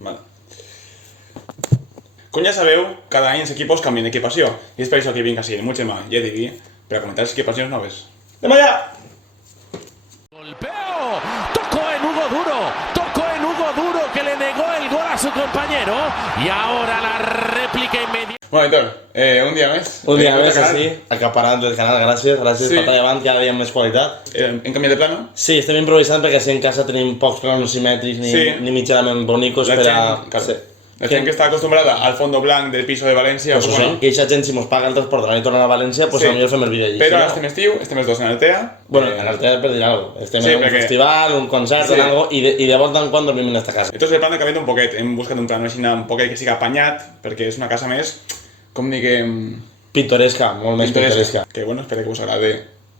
Vale. Com ja sabeu, cada any els equipos canvien d'equipació i és per això que vinc així, molt mà, ja digui, per a comentar les equipacions noves. Anem allà! Golpeo, tocó en Hugo Duro que le negó el gol a su compañero y ahora la réplica inmediata. Bueno, Aitor, un dia més. Un dia més, així, acaparant el canal, gràcies sí. Per endavant, cada dia amb més qualitat. Hem canviat de plano? Sí, estem improvisant perquè així en casa tenim pocs planos simètrics ni mitjanament bonicos per a... La gent que està acostumbrada al fondo blanc del piso de València... Pues bueno, que aquesta gent, si mos paga el transport d'anar i tornar a València, pues potser fem el vídeo allí. Però ara estem estiu, estem els dos en Altea. Bueno, en Altea per dir alguna cosa. Estem en un festival, un concert, en algo, i de volta en quan dormim en esta casa. Entonces el plan ha canviat un poquet. Hem buscat un plan així un poquet que siga apanyat, perquè és una casa més, com dir que... Pintoresca, molt més pintoresca. Que bueno, espero que us agrade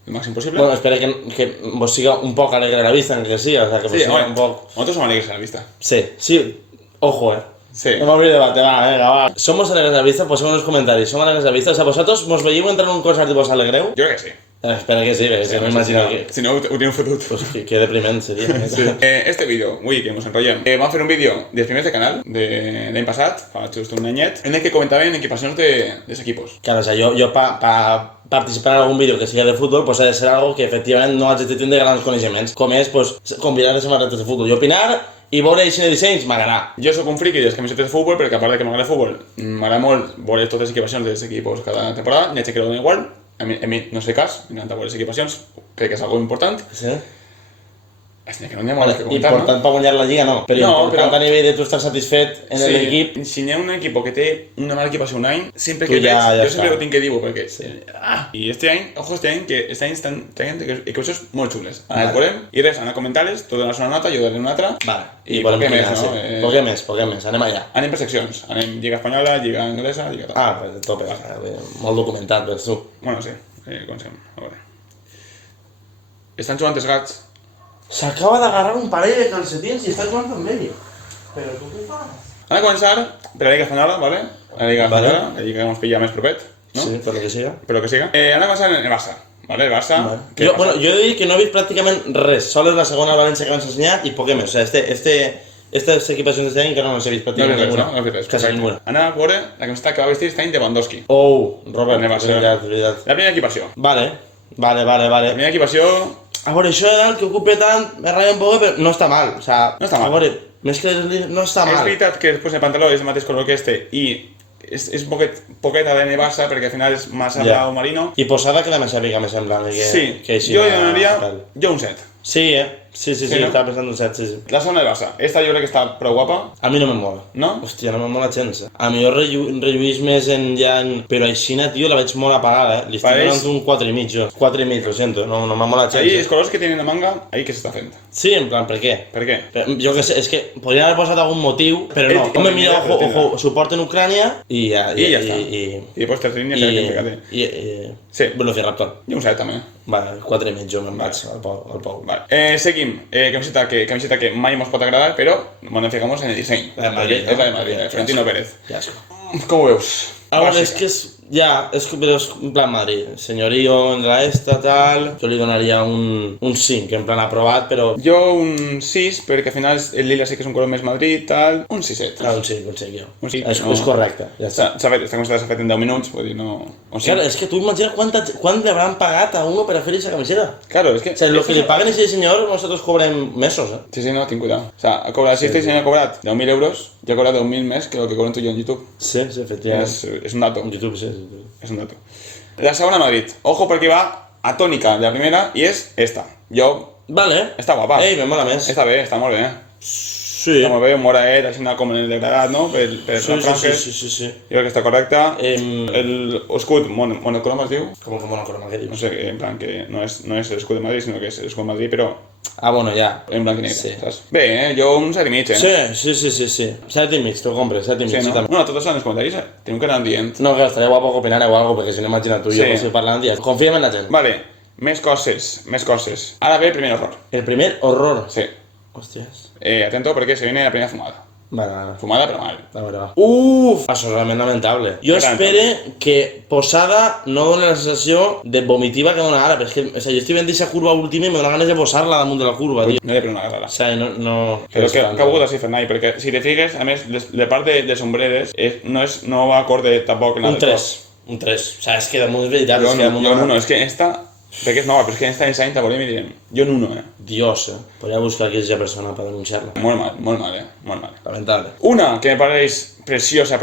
el màxim possible. Bueno, espero que vos siga un poc alegre la vista, que sí, o sea, que vos siga un poc... Nosotros somos alegres a la vista. Sí, ojo, Sí. No me olvido de debate, venga, va. ¿Somos alegres a la vista? Pues en los comentarios. ¿Somos alegres a la vista? O sea, ¿vosotros nos veíais entrar en un concert y vos alegreu? Yo creo que sí. Espera que sí, que no imagino que... Si no, ho teniu fotut. Pues que depriment seria. Sí. Este vídeo, ui, que ens enrotllem. Vam fer un vídeo dels primers de canal, de l'any passat, fa just un anyet, en el que comentaven equipacions dels equipos. Claro, o sea, yo para participar en algún vídeo que siga de fútbol, pues ha de ser algo que efectivamente no haig de tindre grans coneixements, com és, pues, combinar les samarretes de fútbol i opinar, i veure així de dissenys, m'agrada. Jo sóc un friki de les camisetes de futbol, perquè a part de que m'agrada el futbol, m'agrada molt veure totes les equipacions dels equipos cada temporada, n'hi ha que lo donen igual, a mi no sé cas, m'encanta veure les equipacions, crec que és algo important. Sí? N'hi ha que no n'hi ha molt que comentar, important per guanyar la Lliga, no, però important a nivell de tu estar satisfet en l'equip. Si n'hi ha un equip que té una mala equipació un any, sempre que veig, jo sempre ho tinc que dir, perquè... I este any, ojo, este any estan traient equipacions molt xules. Ara les veurem, i res, anar a comentar-les, tu dones una nota, jo daré una altra, i poquet més, anem allà. Anem per seccions, anem Lliga Espanyola, Lliga Anglesa, Lliga... Pues a tope, molt documentat, veus tu. Bueno, sí, comencem, a veure. Estan jugant els gats. Se acaba de agarrar un parell de calcetins y está jugando en medio. ¿Pero tú qué pasa? Van a començar per la Lliga Espanyola, ¿vale? La Lliga Espanyola, la Lliga que hemos pillado més propet, ¿no? Sí, per lo que siga. Per lo que siga. Han a començar en el Barça, ¿vale? El Barça... Bueno, jo he de dir que no he vist pràcticament res. Sol és la segona al València que m'has ensenyat i poc més. O sea, estas equipacions d'este any que no les he vist pràcticament ninguna. No he vist res, quasi ninguna. Anar a veure la camiseta que va vestir este any de Lewandowski. Robert, veritat. La primera equipació. Vale. La primera equipació... A veure, això del que ocupe tant, me ratlla un poc, però no està mal. O sea, no està mal. A veure, més que no està mal. És veritat que després el pantaló és el mateix color que este i és poqueta de Barça perquè al final és massa blau marino. I posada queda més èpica, me sembla. Sí, jo li donaria un 7. Sí, Sí, estava pensant en 7, sí. La segona del Barça. Esta jo crec que està prou guapa. A mi no me mola. No? Hòstia, no me mola gens. A mi jo relluís més però aixina, tio, la veig molt apagada, Li estic donant un 4,5, jo. 4,5, lo siento, no me mola gens. Ahí, els colors que tenen la manga, ahí què s'està fent? Sí, en plan, per què? Per què? Jo què sé, és que podrien haver posat algun motiu, però no. Home, mira, ojo, suport en Ucrània i ja està. I després tres línies que fíjate. Sí. Velociraptor. I un 7 també. Vale, 4,5 jo me'n vaig al pou. Seguim. Camiseta que mai mos pot agradar, però nos fijamos en el disseny. La de Madrid, és la de Madrid, Florentino Pérez. Que asco. Com ho veus? A veure, és que és en plan Madrid. Senyorío, en la esta, tal... Jo li donaria un 5, en plan aprovat, però... Jo un 6, perquè al final el lila sí que és un color més Madrid, tal... Un 6. Un 5 jo. Un 6, és correcte, ja està. Esta camiseta s'ha fet en 10 minuts, vull dir, no... Claro, és que tu imagina quant li hauran pagat a uno per a fer aquesta camiseta. Claro, és que... O sea, lo que li paguen a ese señor, nosotros cobrem mesos, Sí, no, ten cuidado. O sea, ha cobrat, si este senyor ha cobrat 10.000 euros, ja ha cobrat 10.000 més que el que cobren tu i jo en YouTube. Sí, efectivament. És un dato. En YouTube, sí. És un dato. La segona Madrid. Ojo perquè va a tònica de la primera i és esta. Vale. Està guapa. Ei, me mola més. Està bé, està molt bé. Sí. Està molt bé, un moraet, així com en el degradat, no? Per franges. Sí. Jo crec que està correcte. L'escut monocroma es diu? Com que monocroma, què dius? No sé, en plan que no és l'escut de Madrid, sinó que és l'escut de Madrid, però... Ah, bueno, ja. En blanc i negre, sí. saps? Bé, jo un 7,5, Sí. 7,5, t'ho compres, 7,5, sí, no? també. Bueno, tots en els comentaris tenim que anar dient. No, que estaria guapo que opinara o algo, perquè si no imagina tu i jo que estic parlant, ja. Confiem en la gent. Vale, més coses. Ara ve el primer horror. El primer horror. Sí. Hòsties. Atento perquè se viene la primera fumada. Vale. Fumada, però mal. A veure, va. Uf! Això és realment lamentable. Jo espero que posada no doni la sensació de vomitiva que dona ara, però és que, o sigui, jo estic veient aquesta curva última i me dona ganes de posar-la damunt de la curva, tio. No he de prendre una agarrada. O sigui, no... Però que ha hagut així Fernai, perquè si te figues, a més, la part de sombreres no va acorde tampoc en un 3. Un 3. O sigui, és que damunt és veritat, és que damunt... Jo un 1, és que esta... Perquè és nova, però és que esta any te volem i direm... Jo un 1, Dios, Podria buscar aquella persona per denunciar-la. Molt mal, molt mal. Lamentable. Una que me pareix preciosa,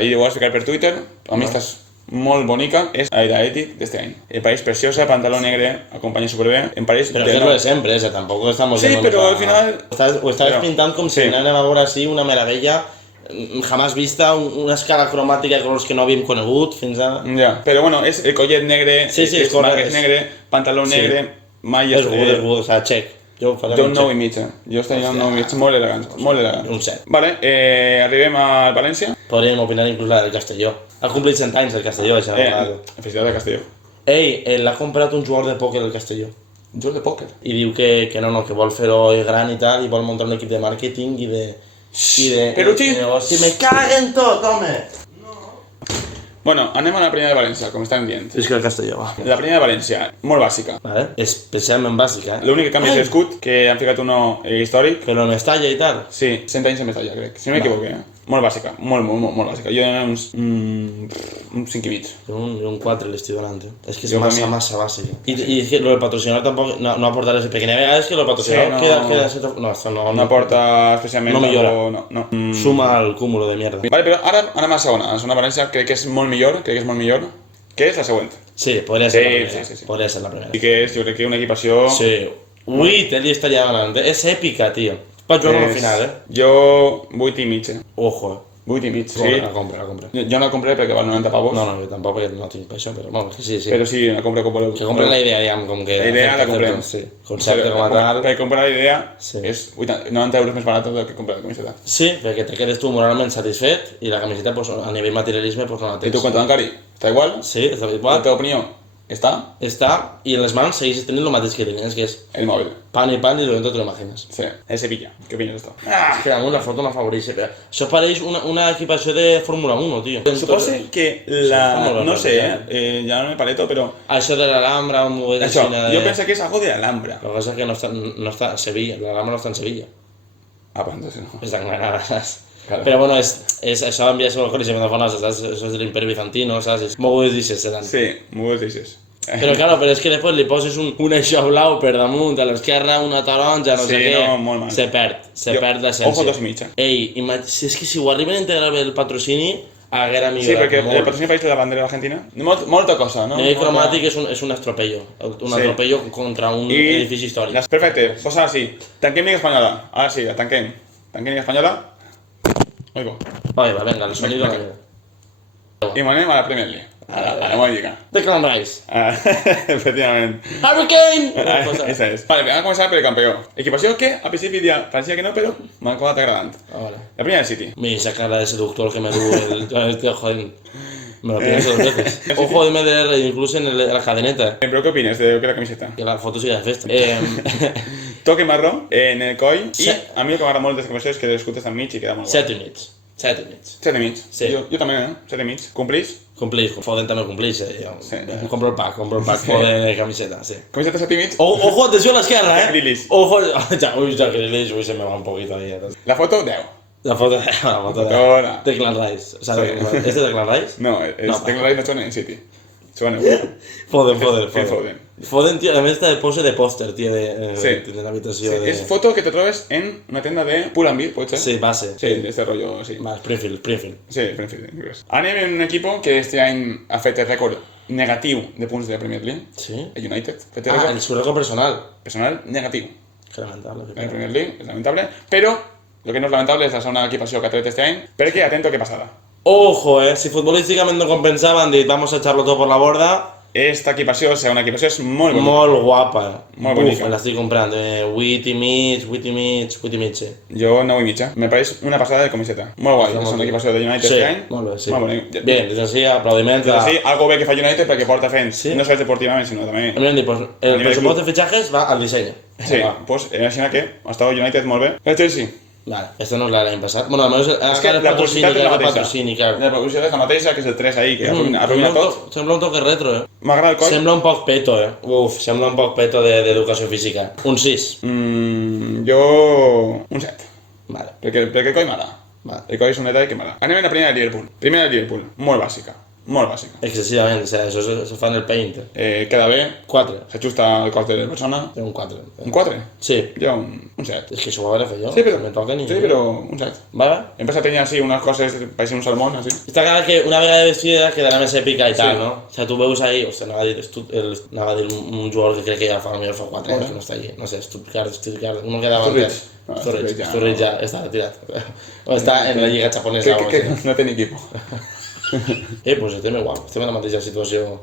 i ho vas ficar per Twitter, a mi estàs molt bonica, és Aida Etic d'este any. Em pareix preciosa, pantaló negre, acompanya superbé, em pareix... Però és lo de sempre, tampoc estamos... Sí, però al final... Ho estaves pintant com si anem a veure així una meravella jamás vista, una escala cromàtica de colors que no havíem conegut fins a... Ja, però bueno, és el collet negre, és marques negre, pantaló negre, mai és good, o sigui, check. Jo un 9 i mig, Jo estaria un 9 i mig, molt elegant, Un 7. Vale, arribem al València. Podríem opinar inclús la del Castelló. Ha complit 100 anys el Castelló, això. Felicitat al Castelló. Ei, l'ha comprat un jugador de pòquer del Castelló. Un jugador de pòquer? I diu que no, que vol fer-ho gran i tal, i vol muntar un equip de màrqueting i de... Peluchi! Si me caguen tot, home! Bueno, anem a la primera de València, com estan dient. És que el Castelló, va. La primera de València, molt bàsica. Vale, especialment bàsica, L'únic que canvia és l'escut, que han ficat uno històric. Però Mestalla i tal. Sí, 100 anys en Mestalla, crec. Si no m'equivoqué, Molt bàsica, molt bàsica. Jo donaria uns 5 i mig. Jo un 4 l'estic donant, És que és massa bàsica. I és que el patrocinador tampoc no aporta res, perquè n'hi ha vegades que el patrocinador queda... No aporta especialment... No millora. No. Suma el cúmulo de mierda. Vale, però ara anem a la segona. La segona València crec que és molt millor, que és la següent. Sí, podria ser la primera. Sí. Podria ser la primera. I que és, jo crec que una equipació... Sí. Ui, Teli estaria ganant. És èpica, tio. Va jugar al final, Jo 8 i mig, Ojo, 8 i mig, sí. La compra. Jo no la compré perquè val 90 pavos. No, jo tampoc perquè no tinc per això, però bueno, sí. Però sí, la compré com voleu. Que compren la idea, diguem, com que... La idea la comprem. Sí, concepte com a tal... Per comprar la idea és 90 euros més barat del que comprar la camiseta. Sí, perquè te quedes tu moralment satisfet i la camiseta, pues, a nivell materialisme, pues, no la tens. I tu, quant t'encari? Està igual? Sí, està igual. La teva opinió? Està, i en les mans segueixes tenint el mateix que tenies, que és el mòbil. Pan i lo dentro te lo imaginas. Sí, el Sevilla. Què opines d'esto? Espera, una foto m'afavoreix. Això pareix una equipació de Fórmula 1, tio. Suposo que no sé, ja no me paleto, però... Això de l'Alhambra, un model de Xina... Jo penso que és algo de l'Alhambra. Lo que pasa es que no està a Sevilla, l'Alhambra no està en Sevilla. Pues entonces no. Està en Granada, saps? Claro. Però bueno, això enviar-se al coneixement de Fonasa, saps? Això és de l'Imperi Bizantino, saps? Mogudes dices, seran. Sí, mogudes dices. Però claro, però és que després li poses un això blau per damunt, a l'esquerra una taronja, no sé què... Sí, no, molt mal. Se perd l'essència. Ojo 2 i mitja. Ei, és que si ho arriben a integrar bé el patrocini, haguera millorat. Sí, perquè el patrocini pareix la bandera argentina. Molta cosa, no? El cromàtic és un atropello. Un atropello contra un edifici històric. Perfecte, posa així. Tanquem Lliga Espanyola. Ara sí, la tanquem. Tanquem Lliga Espanyola. Oigo. Va, venga, el sonido la vida. I anem a la Premier League. A la meva lliga. Declan Rice. Efectivament. Harry Kane! Esa és. Vale, vam a començar per el campió. Equipació que, al principi parecía que no, però m'ha acabat agradant. Vale. La primera del City. Mira esa cara de seductor que me dio joder. Me lo pienso 2 veces. Ojo de meter incluso en la cadeneta. Però què opines de la camiseta? Que la foto siga de festa. Toque marró en el coll i a mi el que m'agrada molt d'aquesta camiseta és que l'escut està enmig i queda molt guai. 7 i mig. 7 i mig. 7 i mig. Sí. Jo també, 7 i mig. Complís? Complís, Foden també complís. Compro el pack, Foden de camiseta, sí. Camiseta 7 i mig. Ojo, atención a la izquierda, Grealish. Ojo, Grealish, se me va un poquito ahí. La foto, 10. La foto de Declan Rice. O sea, ¿es de Declan Rice? No, Declan Rice no suena en City. Suena Foden, tío, también está de pose de póster, tío, de la habitación. Sí, es foto que te trobes en una tienda de Pull & Bear, ¿puede ser? Sí, base. Sí, de este rollo, sí. Más, Springfield. Sí, Springfield. Anem en un equipo que este any ha fet el rècord negatiu de punts de la Premier League. Sí. El United. En su récord personal. Personal negatiu. Que lamentable. En la Premier League, és lamentable, però lo que no és lamentable és la segona equipació que ha tret este any, perquè atento què passada. Ojo, si futbolísticament no compensaven, dit, vamos a echarlo todo por la borda. Esta equipació, segona equipació, és molt bonica. Molt guapa. Molt bonica. Me l'estic comprant. 8 i mig, sí. Jo 9 i mitja. Me pareix una passada de camiseta. Molt guai, la segona equipació de United este any. Molt bé, sí. Molt bonic. Bien, des d'ací, aplaudiments. Des d'ací, algo bé que fa United perquè porta fent, no sols deportivament, sinó també... Hem dit, el pressupost de fitxajes va al disseny. Sí, doncs imagina que ha estat United molt bé. El Chelsea. Vale, esta no és l'any passat. Bueno, almenys És que la publicitat és la mateixa. patrocini, clar. La publicitat és la mateixa, que és el 3 ahí, que arruïna tot. Sembla un toque retro, M'agrada el coll. Sembla un poc peto, Uf, sembla un poc peto d'educació física. Un 6. Jo... un 7. Vale. Perquè el coll m'agrada. Vale. El coll és un detall que m'agrada. Anem a la primera de Liverpool. Primera de Liverpool, molt bàsica. Molt bàsica. Excessivament, o sigui, això se fa en el Paint. Queda bé, 4. s'ajusta al cost de la persona. Un 4. Un 4? Sí. Jo un 7. És que això ho hauré fet jo. Sí, però, No me toca ni... però un 7. Vale. Hem passat a tenir així unes coses, pareixia un salmón, així. Està clar que una vegada vestida quedarà més èpica i tal, Sí. no? O sigui, tu veus ahí, hòstia, anava a dir un jugador que crec que ja fa 4 anys que no està allí. No sé, Stuttgart, no quedava Sturridge. antes. No, Sturridge ja està retirat. O està en la lliga japonesa. Que no té ni equipo. Pues estem igual, estem en la mateixa situació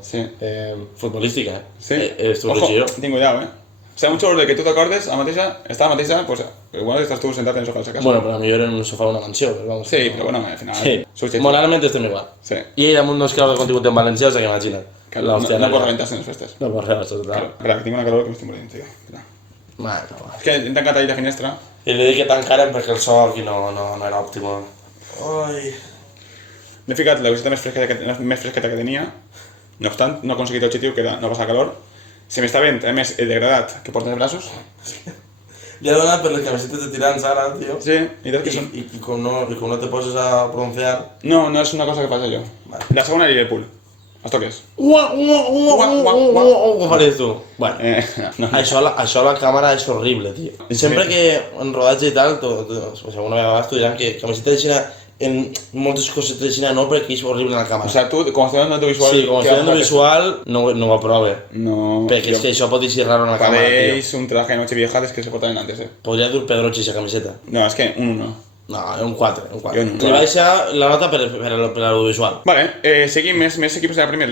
futbolística, Sí. Sturridge i jo. Tinc cuidado, O sea, un xorro de que tu t'acordes, a la mateixa, pues igual estàs tu sentat en el sofà de la casa. Bueno, però millor en un sofà d'una mansió, però vamos. Sí, però bueno, al final... Sí, subjectiu. moralment estem igual. Sí. I ell damunt no es creu de contingut en valencià, o sigui que imagina't. Que no pots reventar-se en les festes. No pots reventar-se, total. Espera, que tinc una calor que m'estic morint, tio. Espera. Bueno, va. És que hem tancat ahir la finestra. I li dic que tancaren perquè el so aquí no era òptim. Ai... M'he ficat la coseta més fresqueta que tenia. No obstant, no he aconseguit l'objectiu, que era no passar calor. Se m'està veient, a més, el degradat que porten els braços. Li ha donat per les camisetes de tirants ara, tio. Sí, i tal que són... I com no te poses a pronunciar... No, no és una cosa que faig jo. Vale. La segona era Liverpool. Els toques. Com faries tu? Bueno, No. això a la càmera és horrible, tio. Sempre que en rodatge i tal, alguna vegada diran que camiseta de Xina en moltes coses de Xina no, perquè és horrible en la càmera. O sea, tu, com estudiant audiovisual... Sí, com a estudiant audiovisual no ho aprove. No... Perquè és que això pot ser raro en la càmera, tio. Pareix un traje de noche vieja des que se portaven antes, Podria dur Pedroche aquesta camiseta. No, és que un 1. No, un 4, un 4. Jo un Li baixa la nota per l'audiovisual. Vale, seguim més equips de la Premier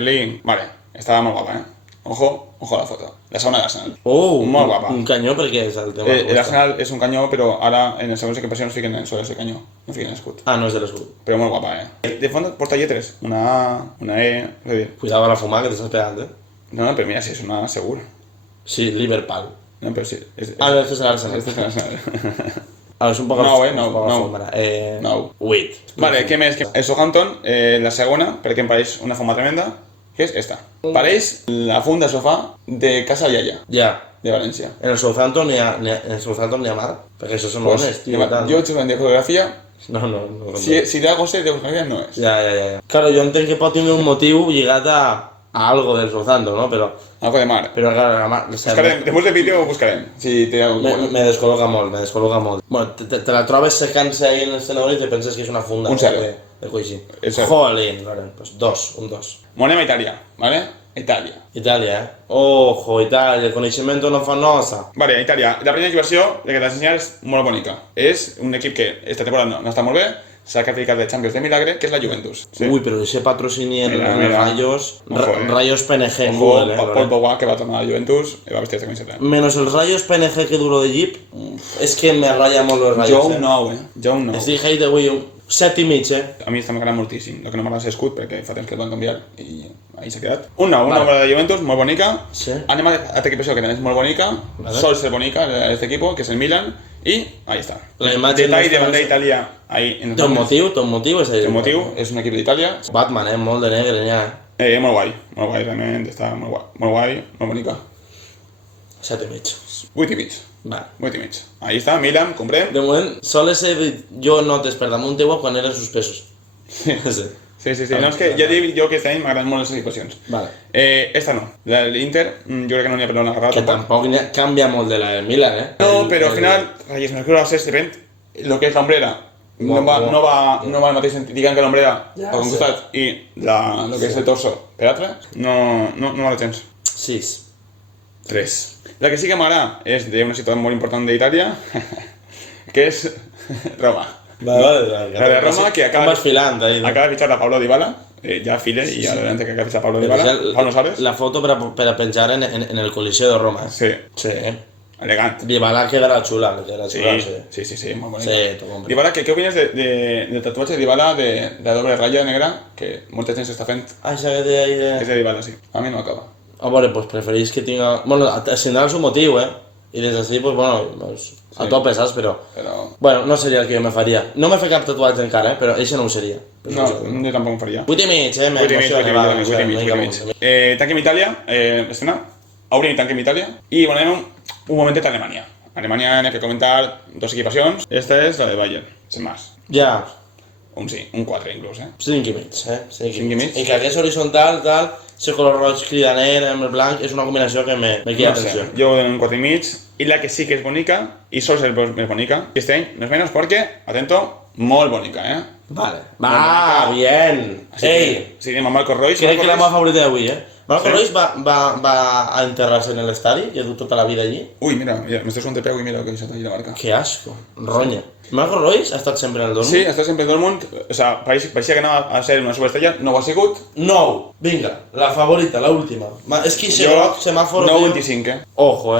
League, Vale, estava molt guapa, Ojo a la foto. La segona de l'Arsenal. Molt guapa. Un canyó perquè és el tema. L'Arsenal és un canyó, però ara en les següents equipacions fiquen sols el canyó, no fiquen l'escut. Ah, no és de l'escut. Però molt guapa, De fons porta lletres, una A, una E, és a dir... Cuidado a la fumada que t'estàs pegant, No, però mira, si és una A segur. Sí, Liverpool. No, però sí. Ah, no, este és l'Arsenal. Este és l'Arsenal. Ah, és un poc... No. 8. Vale, què més? El Southampton, la segona, perquè em pareix una fuma tremenda, que és esta. Pareix la funda de sofà de Casa Yaya, Ja. de València. En el Southampton n'hi ha mar, perquè això són homes, tio. Jo he hecho de geografia, No. si de algo sé de geografia no és. Ja. Claro, jo entenc que pot tenir un motiu lligat a algo del Southampton, no? Però Algo de mar. claro, la mar... Buscarem, després del vídeo ho buscarem. Si té algú... Me descol·loca molt. Bueno, te la trobes secant-se ahí en l'escenari i te penses que és una funda. Un zero. De coixí. El zero. Jolín, pues 2, un 2. Anem a Itàlia, vale? Itàlia, Ojo, Itàlia, el coneixement no fa nosa. Vale, Itàlia. La primera equipació, la que t'ensenyar és molt bonica. És un equip que esta temporada no està molt bé, s'ha classificat de Champions de milagre, que és la Juventus. Sí? Ui, però ese patrocini en Mira. Rayos, Ojo, Rayos PNG en Ojo, Google, Paul Pogba, que va tornar a la Juventus, i va vestir esta camiseta. Menos el Rayos PNG que duro de Jeep, és que me ratlla molt los Rayos, Jo un 9, Jo un 9. Estic hate avui, un 7,5, A mi està m'agrada moltíssim. El que no m'agrada és l'escut, perquè fa temps que el van canviar i ahí s'ha quedat. Un 9 de la Juventus, molt bonica. Sí. Anem a altra equipació que també és molt bonica, sol ser bonica, este equipo, que és el Milan, i ahí està. La imatge Detall de nostra bandera és- d'Itàlia, ahí. En Ton motiu és El motiu és un equip d'Itàlia. Batman, molt de negre, ja. Molt guai, realment, està molt guai, molt bonica. 7,5. 8 i mig. Vale. 8 i mig. Ahí està, Milan, comprem. De moment, sols he dit jo notes per damunt teua quan eren suspesos. Sí. Sí. Sí. No, és que ja dic jo que aquest any m'agraden molt les equipacions. Vale. Esta no. L'Inter, jo crec que no n'hi ha per on agarrar. Que tampoc canvia molt de la del Milan, No, però al final, Reyes, me recuerdo a ser depèn lo que és l'ombrera. No va al mateix sentit, diguem que l'ombrera per un costat i lo que és el torso per l'altre, no va gens. 6. 3. La que sí que m'agrada és d'una ciutat molt important d'Itàlia, que és Roma. Vale. La de Roma, que acaba acaba de fichar a Pablo Dybala, ja file, i adelante que acaba de fichar a Pablo Dybala, fa unos sabes. La foto per a penjar en el Coliseo de Roma. Sí, Sí. elegant. Dybala quedarà xula, Sí, molt bonito. Sí, t'ho compro. Dybala, què opines del tatuatge de Dybala de doble ratlla negra, que molta gent s'està fent? Ah, això de ahí És de Dybala, sí. A mi no acaba. A veure, pues preferís que tinga... Bueno, tindrà el seu motiu, I des d'ací, pues bueno, pues, a tope, saps? Però... Bueno, no seria el que jo me faria. No me fa cap tatuatge encara, però això no ho seria. No, jo tampoc em faria. 8,5, 8,5, 8,5. Tanquem Itàlia, escena. Obrim Tanquem Itàlia i volem un momentet a Alemanya. A Alemanya n'hi ha que comentar dos equipacions. Esta és la de Bayern, sin más. Ja. Un 4 inclús, 5,5, 5,5. I que hagués horitzontal, tal, ese color roig cridaner amb el blanc, és una combinació que me queda atenció. Jo dono un 4,5 i la que sí que és bonica, i sol ser més bonica, este any no és menys perquè, atento, molt bonica, Vale. Va, bien. Ei! Sí, anem amb Marco Reus. Crec que la meva favorita d'avui, Marco Reus va a enterrar-se en l'estadi, ja du tota la vida allí. Ui, mira, m'estàs suant de peu i mira el que he deixat allí la marca. Que asco, ronya. Marco Reus ha estat sempre en el Dortmund? Sí, ha estat sempre en el Dortmund, o sea, pareixia que anava a ser una superestrella, no ho ha sigut. 9, vinga, la favorita, la última. És que ese groc, semàforo... 9,25, Ojo,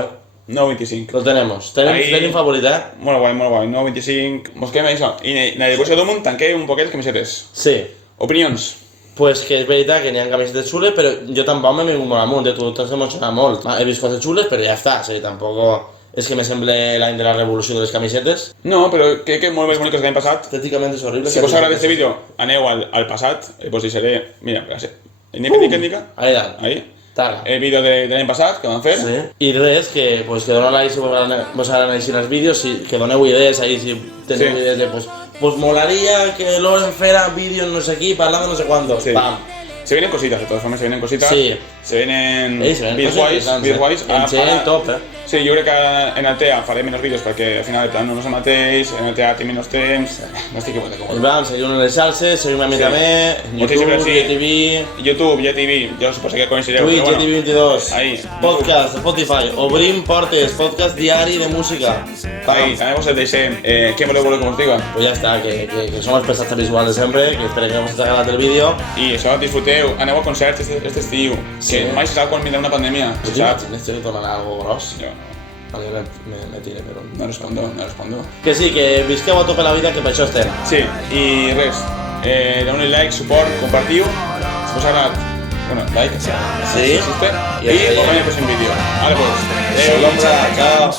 9,25. Lo tenemos. Tenim favorita, Molt guai, 9,25. Mos quedem això. I en la dibuixa del Dortmund tanqué un poquet camisetes. Sí. Opinions. Pues que és veritat que n'hi ha camisetes xules, però jo tampoc m'he vingut molt amunt, tu t'has emocionat molt. He vist coses xules, però ja està, sí, tampoc és que me sembla l'any de la revolució de les camisetes. No, però crec que molt més boniques que l'any passat. Estèticament és horrible. Si vos agrada este vídeo, aneu al passat, vos deixaré, mira, indica, ahí dalt. ahí, Taga. el vídeo de l'any passat que vam fer. Sí. I res, que doneu like si vos agraden així els vídeos, que doneu idees ahí, si teniu idees de pues molaría que Loren fuera vídeos no sé aquí, parlando no sé cuándo. Sí. Pam. Se vienen cositas, de todas formas se vienen cositas. Sí. Se vienen vídeos guais. En top, Sí, jo crec que en Altea faré menys vídeos perquè al final no és el mateix, en Altea té menys temps, m'estic equivocant. Ens vam, seguim les xarxes, seguim a mi també, YouTube, GTV... YouTube, GTV, jo suposo que coincidireu. Twitch, GTV 22, ahí. Podcast, Spotify, obrim portes, podcast diari de música. Ahí, també vos deixem, què voleu que us diga? Pues ja està, que som els pesats visuals de sempre, que esperem que us hagi agradat el vídeo. I això, disfruteu, aneu a concerts este estiu, que mai se sap quan vindrà una pandèmia, saps? N'estic donant algo gros. Jo Vale, me tire, però... no respondo. Que sí, que visqueu a tope la vida, que per això estem. Sí, i res, doneu like, suport, compartiu, si us ha agradat, bueno, like, Sí. i nos vemos en el próximo vídeo. Vale, pues, L'ombra, chao.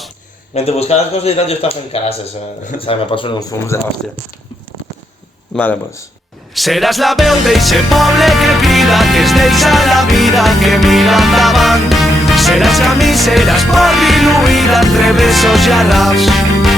Mentre buscava les casualitats jo estava fent carasses, me pots fer uns fums de l'hòstia. Vale, pues. Seràs la veu d'eixe poble que crida, que es deixa la vida, que mira endavant. Seràs camí, seràs por diluïda entre besos i arraps.